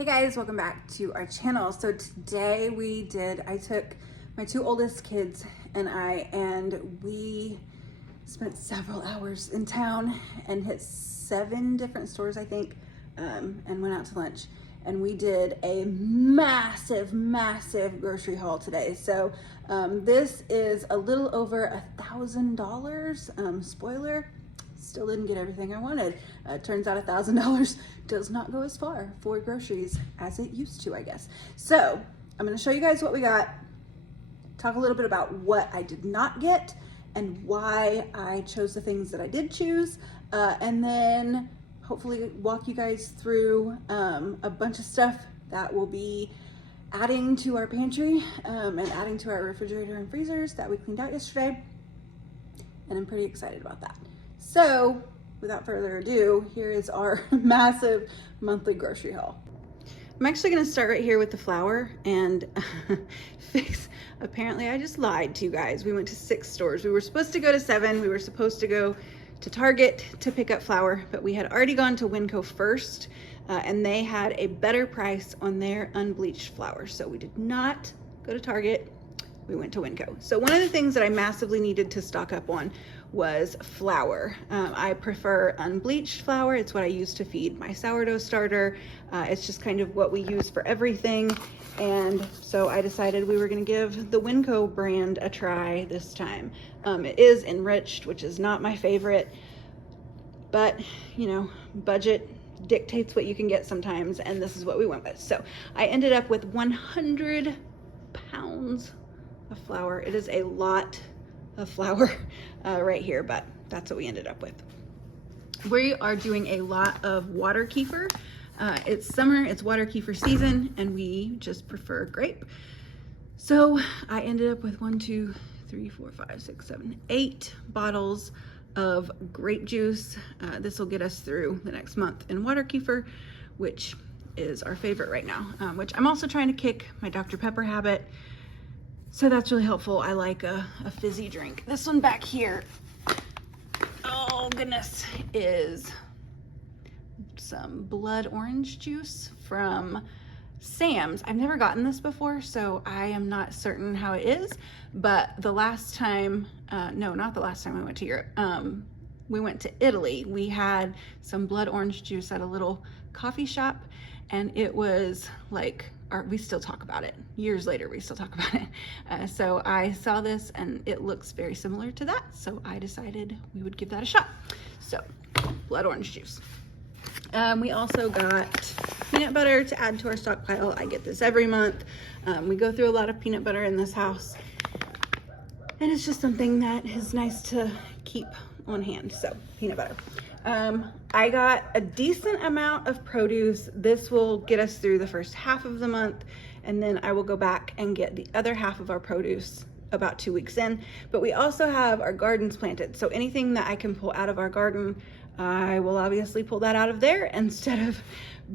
Hey guys, welcome back to our channel. So today I took my two oldest kids and we spent several hours in town and hit 7 different stores, I think, and went out to lunch. And we did a massive grocery haul today. So this is a little over $1,000. Spoiler, still didn't get everything I wanted. Turns out $1,000 does not go as far for groceries as it used to, I guess. So I'm gonna show you guys what we got, talk a little bit about what I did not get and why I chose the things that I did choose, and then hopefully walk you guys through a bunch of stuff that will be adding to our pantry and adding to our refrigerator and freezers that we cleaned out yesterday. And I'm pretty excited about that. So without further ado, here is our massive monthly grocery haul. I'm actually gonna start right here with the flour and fix. Apparently I just lied to you guys. We went to 6 stores. We were supposed to go to 7. We were supposed to go to Target to pick up flour, but we had already gone to Winco first, and they had a better price on their unbleached flour. So we did not go to Target. We went to Winco. So one of the things that I massively needed to stock up on was flour. I prefer unbleached flour. It's what I use to feed my sourdough starter. It's just kind of what we use for everything. And so I decided we were gonna give the Winco brand a try this time. It is enriched, which is not my favorite, but you know, budget dictates what you can get sometimes, and this is what we went with. So I ended up with 100 pounds of flour. It is a lot of flour right here, but that's what we ended up with. We are doing a lot of water kefir. It's summer, it's water kefir season, and we just prefer grape. So I ended up with 8 bottles of grape juice. This will get us through the next month in water kefir, which is our favorite right now, which I'm also trying to kick my Dr. Pepper habit. So that's really helpful. I like a fizzy drink. This one back here, oh goodness, is some blood orange juice from Sam's. I've never gotten this before, so I am not certain how it is, but the last time, no, not the last time I went to Europe, we went to Italy. We had some blood orange juice at a little coffee shop, and it was like, we still talk about it. Years later, we still talk about it. So I saw this and it looks very similar to that. So I decided we would give that a shot. So blood orange juice. We also got peanut butter to add to our stockpile. I get this every month. We go through a lot of peanut butter in this house, and it's just something that is nice to keep on hand. So peanut butter. I got a decent amount of produce. This will get us through the first half of the month, and then I will go back and get the other half of our produce about 2 weeks in. But we also have our gardens planted, so anything that I can pull out of our garden, I will obviously pull that out of there instead of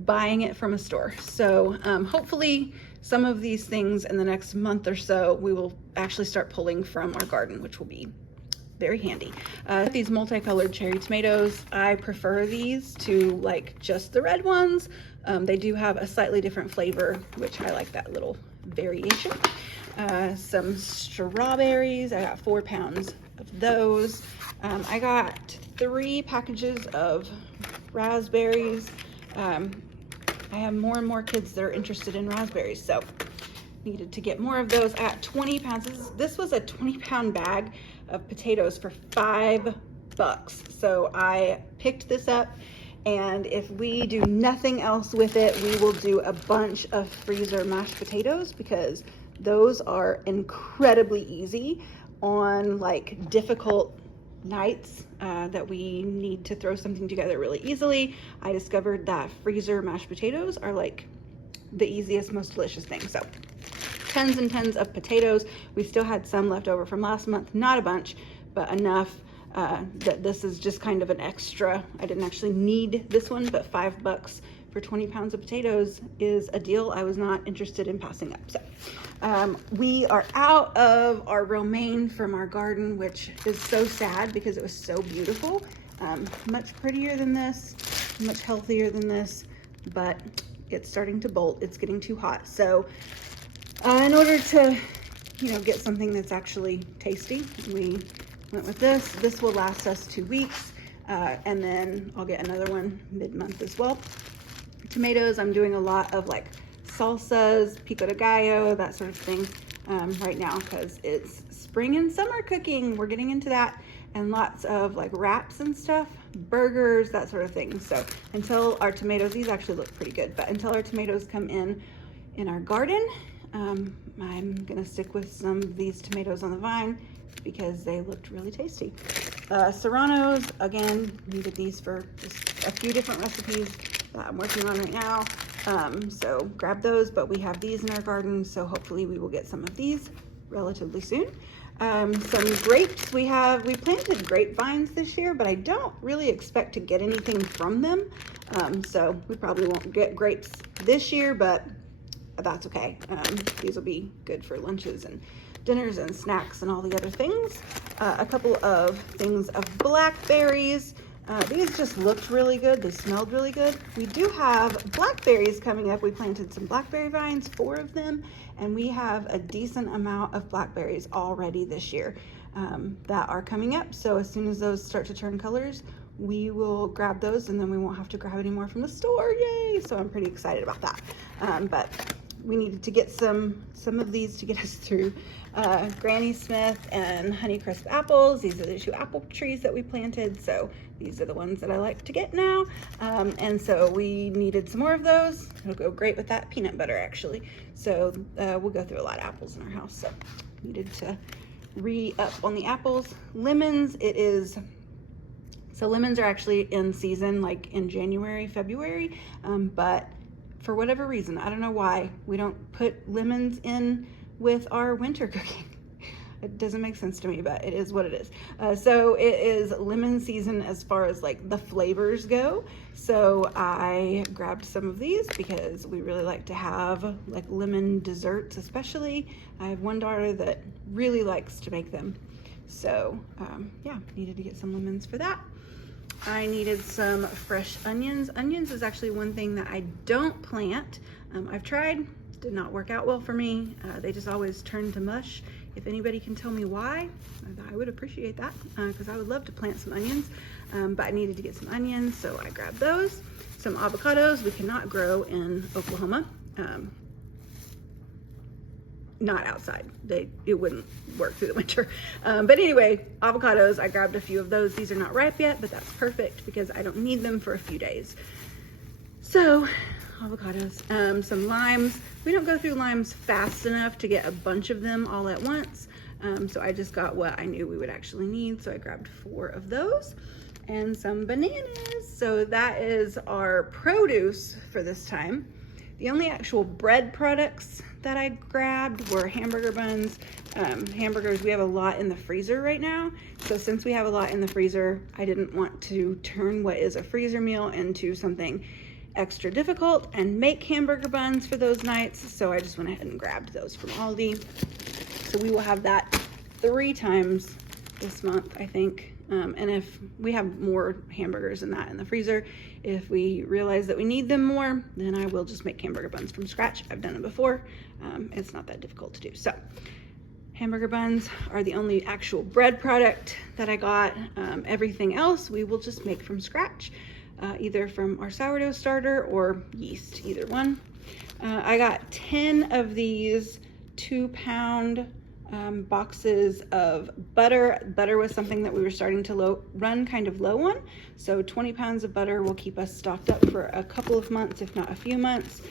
buying it from a store. So hopefully some of these things in the next month or so we will actually start pulling from our garden, which will be very handy. These multicolored cherry tomatoes, I prefer these to like just the red ones. They do have a slightly different flavor, which I like that little variation. Some strawberries, I got 4 pounds of those. I got 3 packages of raspberries. I have more and more kids that are interested in raspberries, so needed to get more of those. At 20 pounds, this was a 20-pound bag of potatoes for $5. So I picked this up, and if we do nothing else with it, we will do a bunch of freezer mashed potatoes, because those are incredibly easy on like difficult nights that we need to throw something together really easily. I discovered that freezer mashed potatoes are like the easiest, most delicious thing. So tons and tons of potatoes. We still had some left over from last month, not a bunch, but enough that this is just kind of an extra. I didn't actually need this one, but $5 for 20 pounds of potatoes is a deal I was not interested in passing up. So we are out of our romaine from our garden, which is so sad because it was so beautiful. Much prettier than this, much healthier than this, but it's starting to bolt. It's getting too hot. So in order to, get something that's actually tasty, we went with this. This will last us 2 weeks. And then I'll get another one mid-month as well. Tomatoes, I'm doing a lot of like salsas, pico de gallo, that sort of thing right now because it's spring and summer cooking. We're getting into that, and lots of like wraps and stuff, burgers, that sort of thing. So until our tomatoes, these actually look pretty good, but until our tomatoes come in our garden, I'm gonna stick with some of these tomatoes on the vine because they looked really tasty. Serranos, again, needed these for just a few different recipes that I'm working on right now. So grab those, but we have these in our garden, so hopefully we will get some of these relatively soon. Some grapes, we planted grapevines this year, but I don't really expect to get anything from them. So we probably won't get grapes this year, but that's okay. These will be good for lunches and dinners and snacks and all the other things. A couple of things of blackberries. These just looked really good. They smelled really good. We do have blackberries coming up. We planted some blackberry vines, 4 of them, and we have a decent amount of blackberries already this year that are coming up. So as soon as those start to turn colors, we will grab those, and then we won't have to grab any more from the store. Yay! So I'm pretty excited about that. But we needed to get some of these to get us through. Granny Smith and Honeycrisp apples. These are the 2 apple trees that we planted. So these are the ones that I like to get now. And so we needed some more of those. It'll go great with that peanut butter actually. So we'll go through a lot of apples in our house. So needed to re-up on the apples. Lemons, so lemons are actually in season like in January, February. But for whatever reason, I don't know why, we don't put lemons in with our winter cooking. It doesn't make sense to me, but it is what it is. So it is lemon season as far as like the flavors go. So I grabbed some of these because we really like to have like lemon desserts, especially. I have one daughter that really likes to make them. So yeah, needed to get some lemons for that. I needed some fresh onions. Onions is actually one thing that I don't plant. I've tried, did not work out well for me. They just always turn to mush. If anybody can tell me why, I would appreciate that because I would love to plant some onions, but I needed to get some onions, so I grabbed those. Some avocados we cannot grow in Oklahoma. Not outside. It wouldn't work through the winter. But anyway, avocados, I grabbed a few of those. These are not ripe yet, but that's perfect because I don't need them for a few days. So avocados, some limes. We don't go through limes fast enough to get a bunch of them all at once. So I just got what I knew we would actually need. So I grabbed 4 of those and some bananas. So that is our produce for this time. The only actual bread products that I grabbed were hamburger buns. Hamburgers, we have a lot in the freezer right now. So since we have a lot in the freezer, I didn't want to turn what is a freezer meal into something extra difficult and make hamburger buns for those nights. So I just went ahead and grabbed those from Aldi. So we will have that 3 times this month, I think. And if we have more hamburgers than that in the freezer, if we realize that we need them more, then I will just make hamburger buns from scratch. I've done it before. It's not that difficult to do. So hamburger buns are the only actual bread product that I got. Everything else we will just make from scratch, either from our sourdough starter or yeast, either one. I got 10 of these 2-pound boxes of butter. Butter was something that we were starting to run kind of low on. So 20 pounds of butter will keep us stocked up for a couple of months, if not a few months.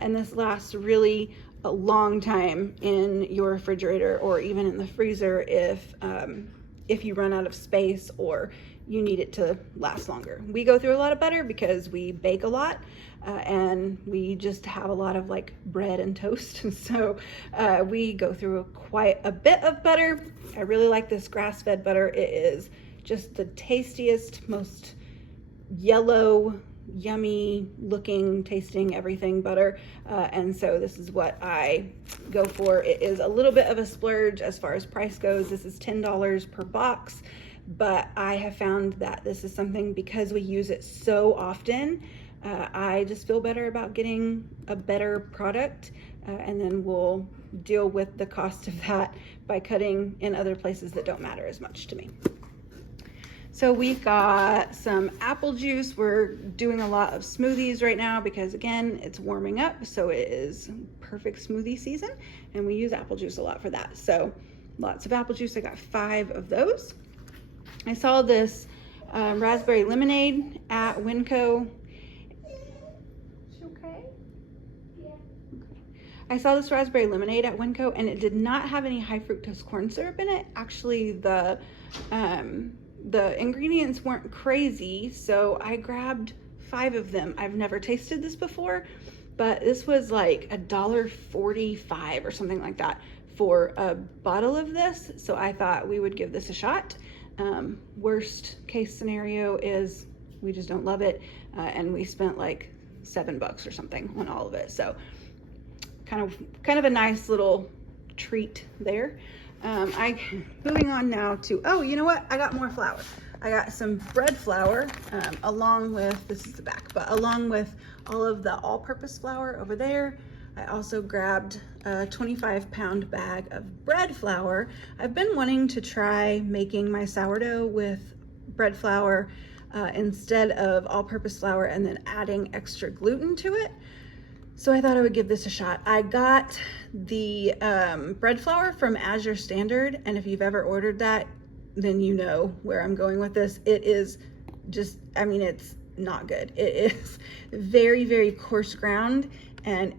And this lasts really a long time in your refrigerator or even in the freezer if you run out of space or you need it to last longer. We go through a lot of butter because we bake a lot and we just have a lot of like bread and toast. So we go through quite a bit of butter. I really like this grass-fed butter. It is just the tastiest, most yellow, yummy looking, tasting, everything butter. And so this is what I go for. It is a little bit of a splurge as far as price goes. This is $10 per box. But I have found that this is something, because we use it so often, I just feel better about getting a better product, and then we'll deal with the cost of that by cutting in other places that don't matter as much to me. So we got some apple juice. We're doing a lot of smoothies right now because, again, it's warming up, so it is perfect smoothie season, and we use apple juice a lot for that. So lots of apple juice. I got 5 of those. I saw this raspberry lemonade at Winco. Okay. I saw this raspberry lemonade at Winco, and it did not have any high fructose corn syrup in it. Actually, the ingredients weren't crazy, so I grabbed 5 of them. I've never tasted this before, but this was like $1.45 or something like that for a bottle of this. So I thought we would give this a shot. Worst case scenario is we just don't love it, and we spent like $7 or something on all of it. So kind of a nice little treat there. Moving on now to, oh, you know what? I got more flour. I got some bread flour, along with, this is the back, but along with all of the all-purpose flour over there. I also grabbed a 25-pound bag of bread flour. I've been wanting to try making my sourdough with bread flour instead of all-purpose flour and then adding extra gluten to it. So I thought I would give this a shot. I got the bread flour from Azure Standard, and if you've ever ordered that, then you know where I'm going with this. It is just, I mean, it's not good. It is very, very coarse ground, and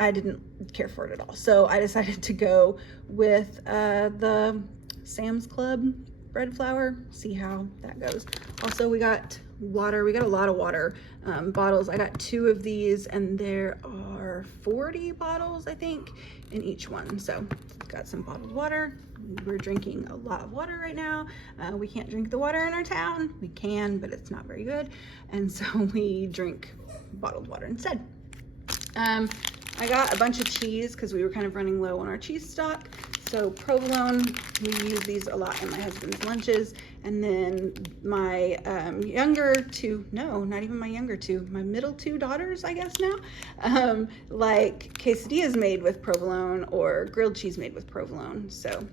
I didn't care for it at all. So I decided to go with the Sam's Club bread flour, see how that goes. Also, we got water. We got a lot of water bottles. I got 2 of these, and there are 40 bottles, I think, in each one. So got some bottled water. We're drinking a lot of water right now. We can't drink the water in our town. We can, but it's not very good. And so we drink bottled water instead. I got a bunch of cheese because we were kind of running low on our cheese stock. So provolone, we use these a lot in my husband's lunches. And then my younger 2, no, not even my younger 2, my middle 2 daughters, I guess now, like quesadillas made with provolone or grilled cheese made with provolone. So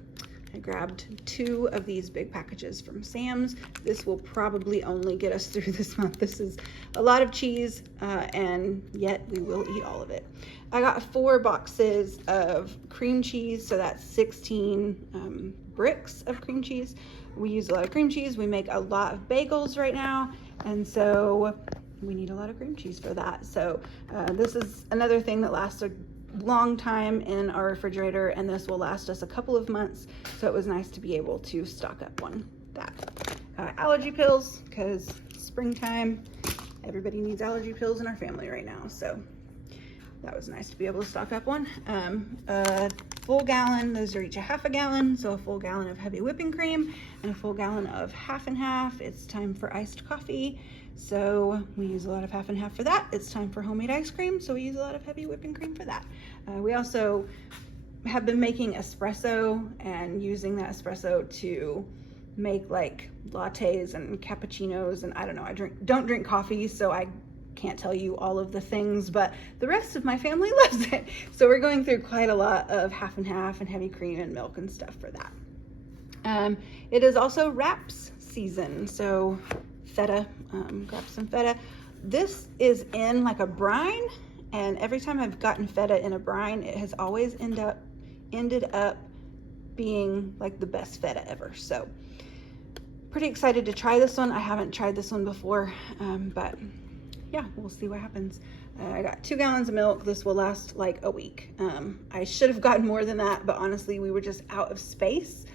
I grabbed 2 of these big packages from Sam's. This will probably only get us through this month. This is a lot of cheese, and yet we will eat all of it. I got 4 boxes of cream cheese, so that's 16 bricks of cream cheese. We use a lot of cream cheese. We make a lot of bagels right now, and so we need a lot of cream cheese for that. So this is another thing that lasts a long time in our refrigerator, and this will last us a couple of months, so it was nice to be able to stock up on that. Allergy pills, because springtime, everybody needs allergy pills in our family right now, so that was nice to be able to stock up on. A full gallon, those are each a half a gallon, so a full gallon of heavy whipping cream and a full gallon of half and half. It's time for iced coffee, so we use a lot of half and half for that. It's time for homemade ice cream, so we use a lot of heavy whipping cream for that. We also have been making espresso and using that espresso to make like lattes and cappuccinos, and I don't know, I don't drink coffee, so I can't tell you all of the things, but the rest of my family loves it. So we're going through quite a lot of half and half and heavy cream and milk and stuff for that. It is also wraps season, so feta, grab some feta. This is in like a brine, and every time I've gotten feta in a brine, it has always ended up being like the best feta ever. So pretty excited to try this one. I haven't tried this one before, but yeah, we'll see what happens. I got 2 gallons of milk. This will last like a week. I should have gotten more than that, but honestly, we were just out of space.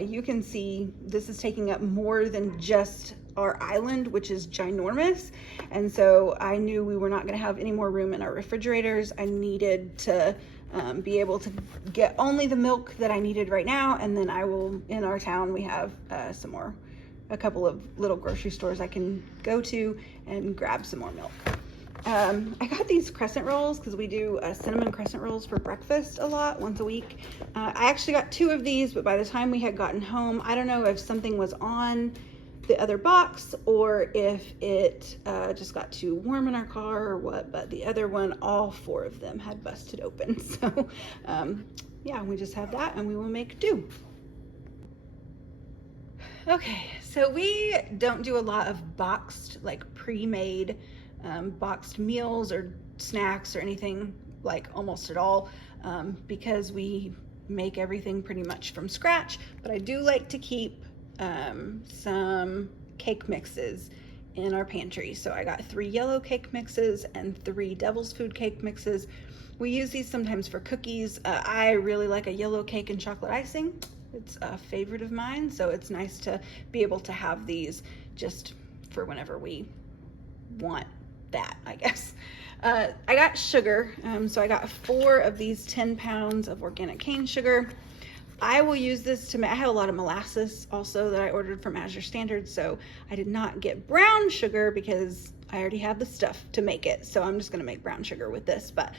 You can see this is taking up more than just our island, which is ginormous. And so I knew we were not gonna have any more room in our refrigerators. I needed to be able to get only the milk that I needed right now. And then I will, in our town, we have a couple of little grocery stores I can go to and grab some more milk. I got these crescent rolls because we do cinnamon crescent rolls for breakfast a lot, once a week. I actually got 2 of these, but by the time we had gotten home, I don't know if something was on the other box or if it just got too warm in our car or what, but the other one, all 4 of them had busted open. So yeah, we just have that and we will make do. Okay, so we don't do a lot of boxed, like pre-made boxed meals or snacks or anything, like almost at all, because we make everything pretty much from scratch. But I do like to keep some cake mixes in our pantry. So I got 3 yellow cake mixes and 3 devil's food cake mixes. We use these sometimes for cookies. I really like a yellow cake and chocolate icing. It's a favorite of mine, so it's nice to be able to have these just for whenever we want that, I guess. I got sugar, so I got 4 of these 10 pounds of organic cane sugar. I will use this to make, I have a lot of molasses also that I ordered from Azure Standard, so I did not get brown sugar because I already have the stuff to make it. So I'm just gonna make brown sugar with this, but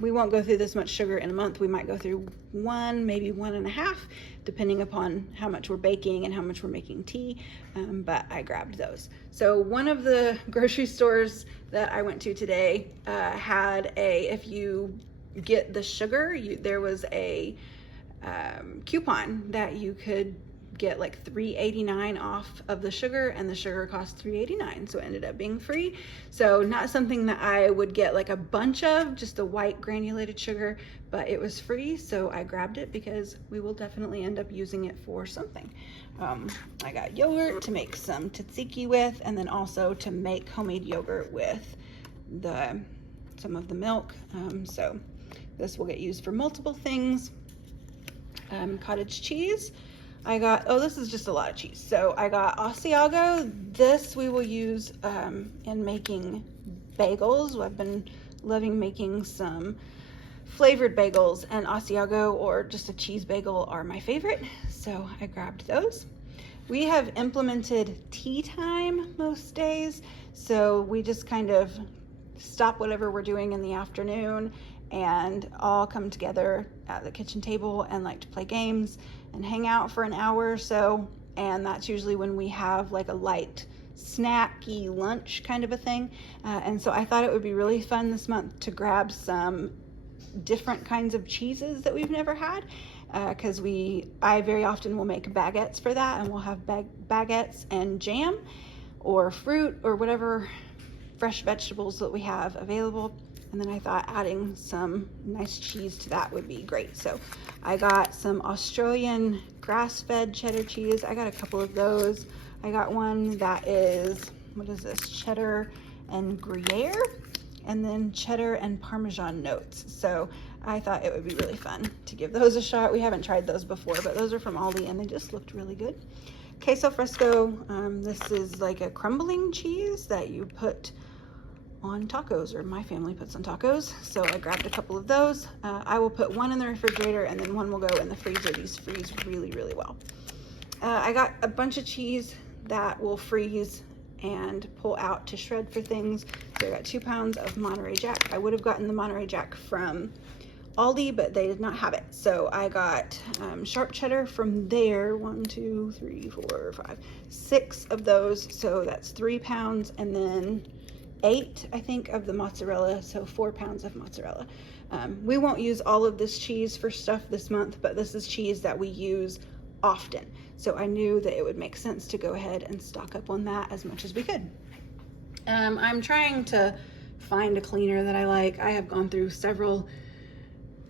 we won't go through this much sugar in a month. We might go through 1, maybe 1.5, depending upon how much we're baking and how much we're making tea, but I grabbed those. So one of the grocery stores that I went to today had if you get the sugar, there was a coupon that you could get like $3.89 off of the sugar, and the sugar cost $3.89, so it ended up being free. So not something that I would get like a bunch of, just the white granulated sugar, but it was free, so I grabbed it because we will definitely end up using it for something. I got yogurt to make some tzatziki with, and then also to make homemade yogurt with some of the milk. So this will get used for multiple things. Cottage cheese. I got, this is just a lot of cheese. So I got Asiago. This we will use in making bagels. I've been loving making some flavored bagels, and Asiago or just a cheese bagel are my favorite. So I grabbed those. We have implemented tea time most days. So we just kind of stop whatever we're doing in the afternoon and all come together at the kitchen table and like to play games and hang out for an hour or so. And that's usually when we have like a light snacky lunch kind of a thing. And so I thought it would be really fun this month to grab some different kinds of cheeses that we've never had, because I very often will make baguettes for that, and we'll have baguettes and jam or fruit or whatever fresh vegetables that we have available. And then I thought adding some nice cheese to that would be great. So I got some Australian grass-fed cheddar cheese. I got a couple of those. I got one that is, what is this? Cheddar and Gruyere, and then cheddar and Parmesan notes. So I thought it would be really fun to give those a shot. We haven't tried those before, but those are from Aldi and they just looked really good. Queso fresco. This is like a crumbling cheese that you put on tacos, or my family puts on tacos. So I grabbed a couple of those. I will put one in the refrigerator and then one will go in the freezer. These freeze really, really well. I got a bunch of cheese that will freeze and pull out to shred for things. So I got 2 pounds of Monterey Jack. I would have gotten the Monterey Jack from Aldi, but they did not have it. So I got sharp cheddar from there. 1, 2, 3, 4, 5, 6 of those. So that's 3 pounds, and then 8, I think, of the mozzarella, so 4 pounds of mozzarella. We won't use all of this cheese for stuff this month, but this is cheese that we use often. So I knew that it would make sense to go ahead and stock up on that as much as we could. I'm trying to find a cleaner that I like. I have gone through several,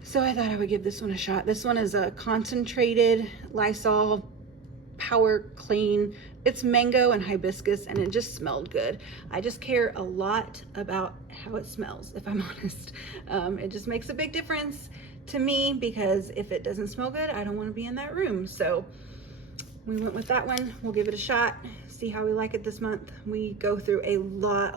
so I thought I would give this one a shot. This one is a concentrated Lysol Power Clean. It's mango and hibiscus, and it just smelled good. I just care a lot about how it smells, if I'm honest. It just makes a big difference to me, because if it doesn't smell good, I don't want to be in that room. So we went with that one. We'll give it a shot, see how we like it this month. We go through a lot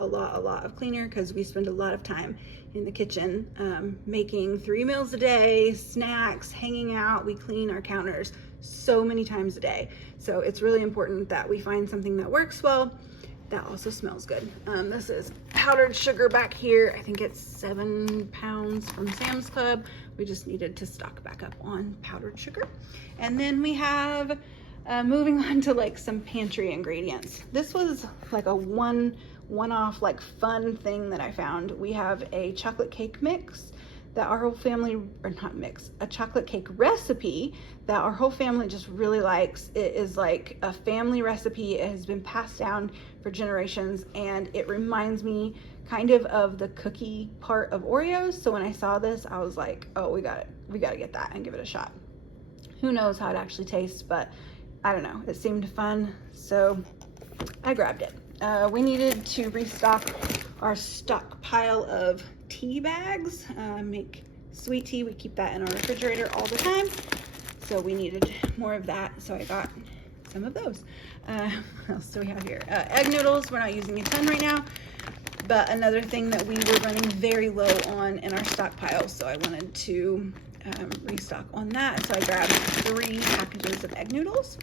of cleaner because we spend a lot of time in the kitchen, making 3 meals a day, snacks, hanging out. We clean our counters so many times a day. So it's really important that we find something that works well, that also smells good. This is powdered sugar back here. I think it's 7 pounds from Sam's Club. We just needed to stock back up on powdered sugar. And then we have Moving on to like some pantry ingredients. This was like a one-off like fun thing that I found. We have a chocolate cake mix that our whole family, or not mix, a chocolate cake recipe that our whole family just really likes. It is like a family recipe. It has been passed down for generations, and it reminds me kind of the cookie part of Oreos. So when I saw this, I was like, oh, we gotta get that and give it a shot. Who knows how it actually tastes, but I don't know, it seemed fun, so I grabbed it. We needed to restock our stockpile of tea bags. Make sweet tea, we keep that in our refrigerator all the time, so we needed more of that, so I got some of those. What else do we have here? Egg noodles, we're not using a ton right now, but another thing that we were running very low on in our stockpile, so I wanted to restock on that, so I grabbed 3 packages of egg noodles.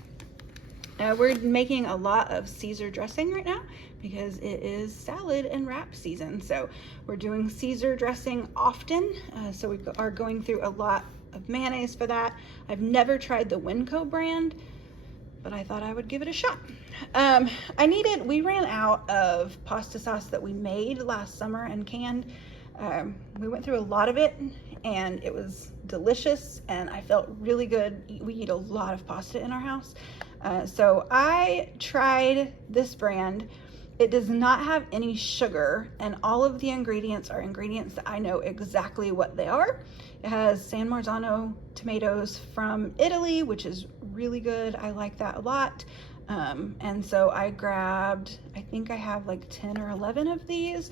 We're making a lot of Caesar dressing right now because it is salad and wrap season. So we're doing Caesar dressing often. So we are going through a lot of mayonnaise for that. I've never tried the Winco brand, but I thought I would give it a shot. We ran out of pasta sauce that we made last summer and canned. We went through a lot of it and it was delicious and I felt really good. We eat a lot of pasta in our house. So I tried this brand. It does not have any sugar and all of the ingredients are ingredients that I know exactly what they are. It has San Marzano tomatoes from Italy, which is really good. I like that a lot. And so I grabbed, I think I have like 10 or 11 of these.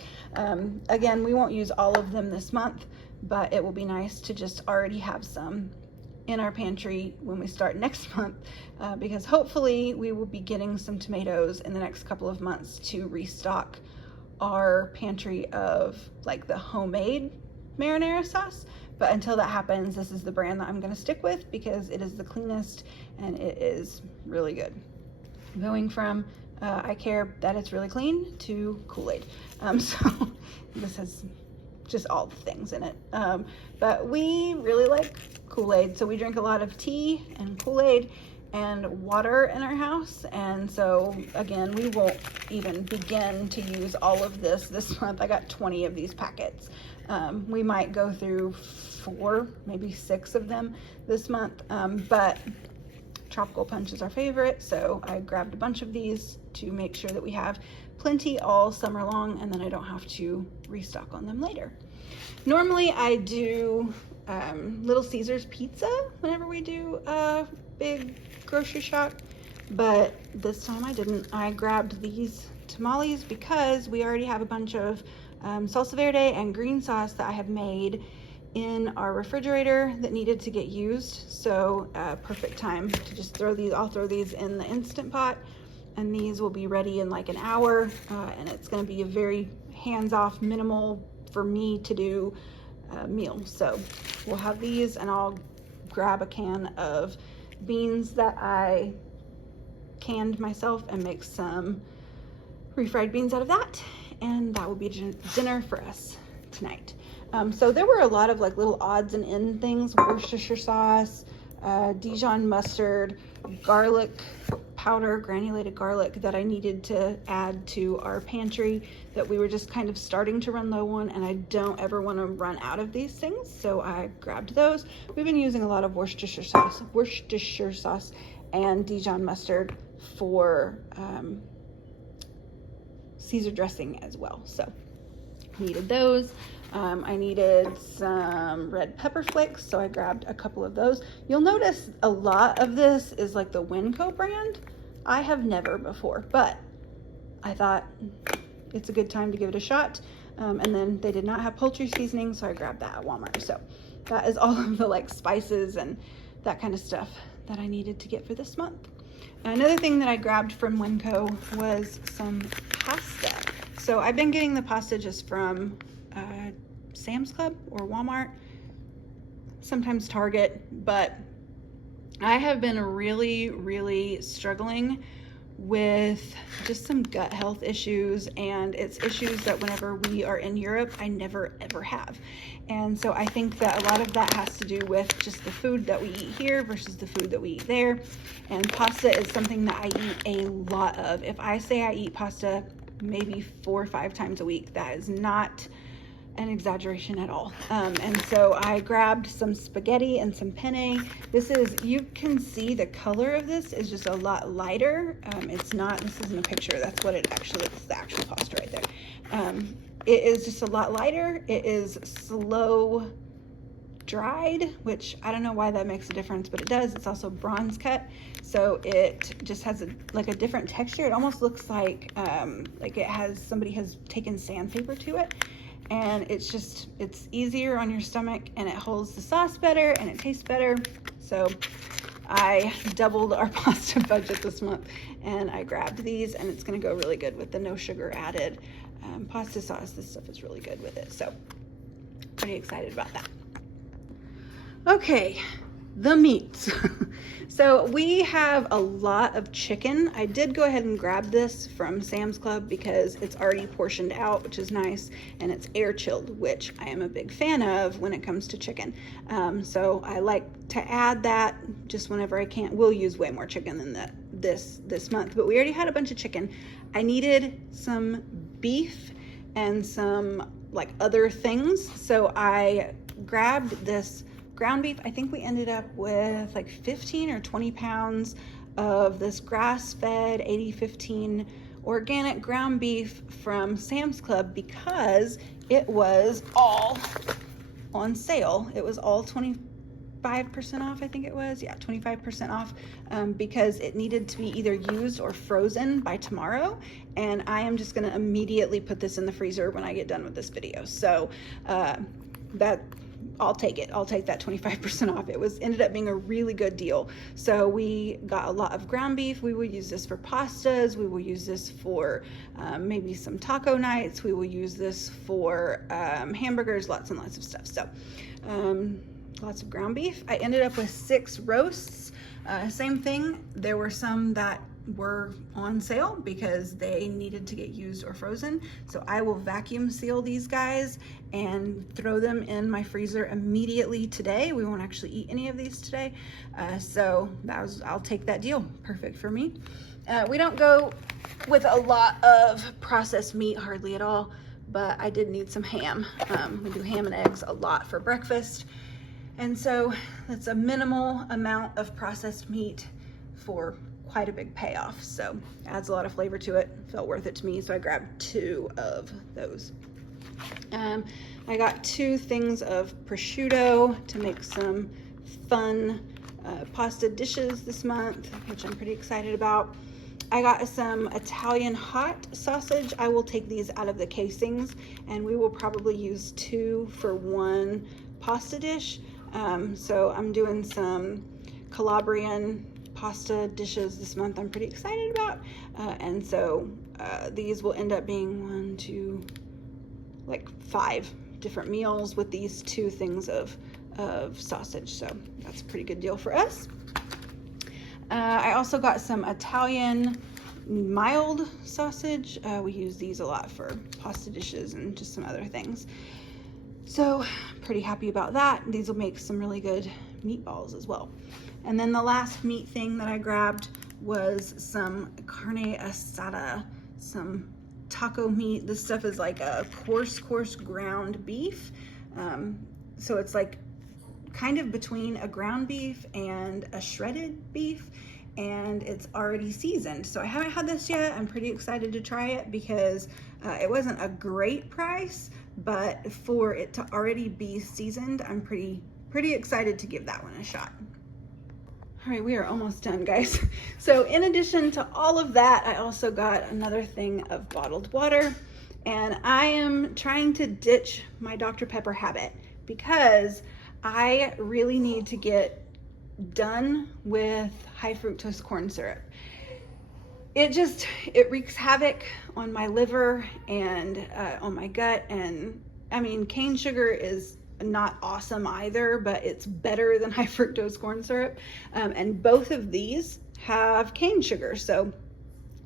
Again, we won't use all of them this month, but it will be nice to just already have some in our pantry when we start next month, because hopefully we will be getting some tomatoes in the next couple of months to restock our pantry of like the homemade marinara sauce. But until that happens, this is the brand that I'm going to stick with because it is the cleanest and it is really good. Going from I care that it's really clean to Kool-Aid. So this has just all the things in it. But we really like Kool-Aid, so we drink a lot of tea and Kool-Aid and water in our house, and so again, we won't even begin to use all of this month. I got 20 of these packets. We might go through 4, maybe 6 of them this month, but Tropical Punch is our favorite, so I grabbed a bunch of these to make sure that we have plenty all summer long, and then I don't have to restock on them later. Normally I do Little Caesars pizza whenever we do a big grocery shop, but this time I didn't. I grabbed these tamales because we already have a bunch of salsa verde and green sauce that I have made in our refrigerator that needed to get used, so perfect time to just throw these. I'll throw these in the Instant Pot and these will be ready in like an hour, and it's going to be a very hands-off, minimal for me to do meal. So we'll have these, and I'll grab a can of beans that I canned myself and make some refried beans out of that, and that will be dinner for us tonight. So there were a lot of like little odds and end things: Worcestershire sauce, Dijon mustard, garlic powder, granulated garlic that I needed to add to our pantry that we were just kind of starting to run low on, and I don't ever want to run out of these things, so I grabbed those. We've been using a lot of Worcestershire sauce and Dijon mustard for Caesar dressing as well, so needed those. I needed some red pepper flakes, so I grabbed a couple of those. You'll notice a lot of this is like the Winco brand. I have never before, but I thought it's a good time to give it a shot. And then they did not have poultry seasoning, so I grabbed that at Walmart. So that is all of the like spices and that kind of stuff that I needed to get for this month. Another thing that I grabbed from Winco was some pasta. So I've been getting the pasta just from Sam's Club or Walmart, sometimes Target, but I have been really struggling with just some gut health issues, and it's issues that whenever we are in Europe, I never ever have. And so I think that a lot of that has to do with just the food that we eat here versus the food that we eat there. And pasta is something that I eat a lot of. If I say I eat pasta maybe 4 or 5 times a week, that is not an exaggeration at all. And so I grabbed some spaghetti and some penne. You can see the color of this is just a lot lighter. This isn't a picture, that's what it actually is, the actual pasta right there. It is just a lot lighter. It is slow dried, which I don't know why that makes a difference, but it does. It's also bronze cut, so it just has a different texture. It almost looks like somebody has taken sandpaper to it. And it's easier on your stomach, and it holds the sauce better, and it tastes better. So I doubled our pasta budget this month, and I grabbed these, and it's gonna go really good with the no sugar added pasta sauce. This stuff is really good with it, so pretty excited about that. Okay, the meats. So we have a lot of chicken. I did go ahead and grab this from Sam's Club because it's already portioned out, which is nice, and it's air chilled, which I am a big fan of when it comes to chicken. So I like to add that just whenever I can. We'll use way more chicken than this month, but we already had a bunch of chicken. I needed some beef and some other things, so I grabbed this ground beef. I think we ended up with 15 or 20 pounds of this grass-fed 80/15 organic ground beef from Sam's Club because it was all on sale. It was all 25% off, I think it was. Yeah, 25% off because it needed to be either used or frozen by tomorrow. And I am just gonna immediately put this in the freezer when I get done with this video. So I'll take it. I'll take that 25% off. Ended up being a really good deal. So we got a lot of ground beef. We will use this for pastas. We will use this for maybe some taco nights. We will use this for hamburgers, lots and lots of stuff. So lots of ground beef. I ended up with 6 roasts. Same thing. There were some that were on sale because they needed to get used or frozen. So I will vacuum seal these guys and throw them in my freezer immediately today. We won't actually eat any of these today. So I'll take that deal. Perfect for me. We don't go with a lot of processed meat, hardly at all, but I did need some ham. We do ham and eggs a lot for breakfast. And so that's a minimal amount of processed meat for quite a big payoff. So adds a lot of flavor to it. Felt worth it to me, so I grabbed 2 of those. I got 2 things of prosciutto to make some fun pasta dishes this month, which I'm pretty excited about. I got some Italian hot sausage. I will take these out of the casings, and we will probably use 2 for 1 pasta dish. So I'm doing some Calabrian pasta dishes this month I'm pretty excited about. And so these will end up being 5 different meals with these 2 things of sausage. So that's a pretty good deal for us. I also got some Italian mild sausage. We use these a lot for pasta dishes and just some other things. So pretty happy about that. These will make some really good meatballs as well. And then the last meat thing that I grabbed was some carne asada, some taco meat. This stuff is like a coarse ground beef. So it's kind of between a ground beef and a shredded beef, and it's already seasoned. So I haven't had this yet. I'm pretty excited to try it because it wasn't a great price, but for it to already be seasoned, I'm pretty excited to give that one a shot. All right, we are almost done, guys. So in addition to all of that, I also got another thing of bottled water, and I am trying to ditch my Dr. Pepper habit because I really need to get done with high fructose corn syrup. It wreaks havoc on my liver and on my gut. And I mean, cane sugar is not awesome either, but it's better than high fructose corn syrup. And both of these have cane sugar. So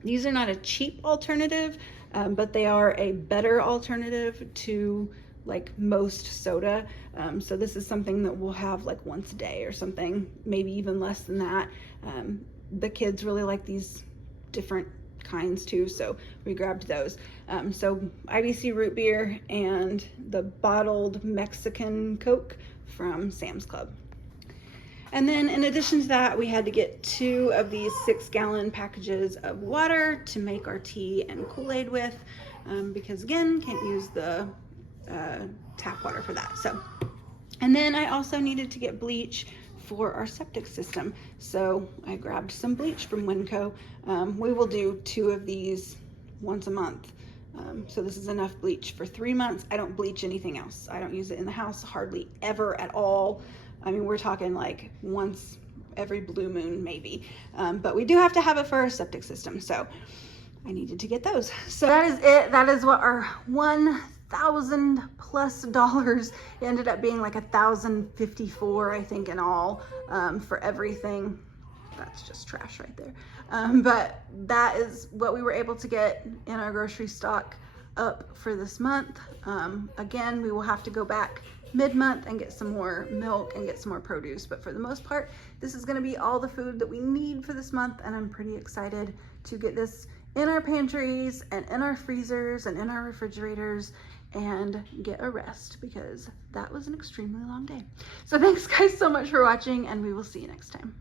These are not a cheap alternative, but they are a better alternative to like most soda. So this is something that we'll have like once a day or something, maybe even less than that. The kids really like these different kinds too, so we grabbed those. So IBC root beer and the bottled Mexican Coke from Sam's Club. And then in addition to that, we had to get 2 of these 6-gallon packages of water to make our tea and Kool-Aid with, because again, can't use the tap water for that. So, and then I also needed to get bleach for our septic system. So I grabbed some bleach from Winco. We will do 2 of these once a month. So this is enough bleach for 3 months. I don't bleach anything else. I don't use it in the house hardly ever at all. I mean, we're talking like once every blue moon maybe. But we do have to have it for our septic system. So I needed to get those. So that is it. That is what our $1,000+ ended up being, like $1,054, I think, in all, for everything. That's just trash right there. But that is what we were able to get in our grocery stock up for this month. Again, we will have to go back mid-month and get some more milk and get some more produce, but for the most part, this is going to be all the food that we need for this month, and I'm pretty excited to get this in our pantries and in our freezers and in our refrigerators and get a rest, because that was an extremely long day. So thanks guys so much for watching, and we will see you next time.